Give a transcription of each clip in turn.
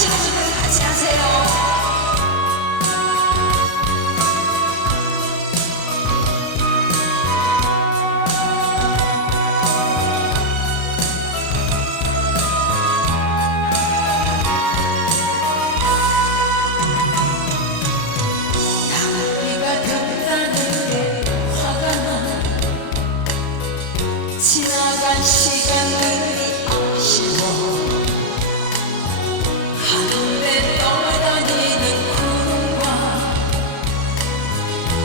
다시 다시 다시 하세요.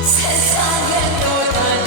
세상에 또 다른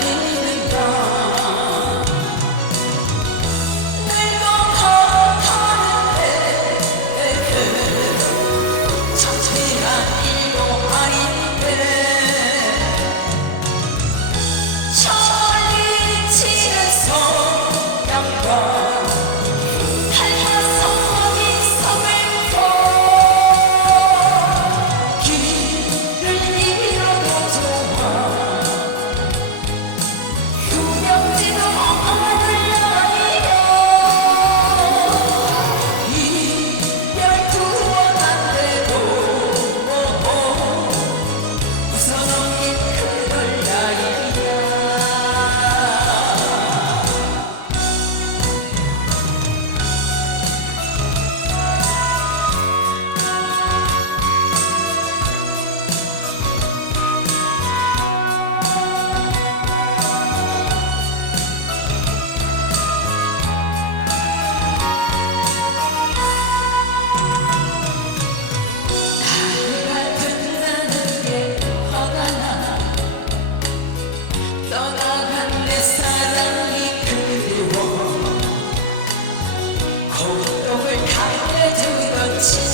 지.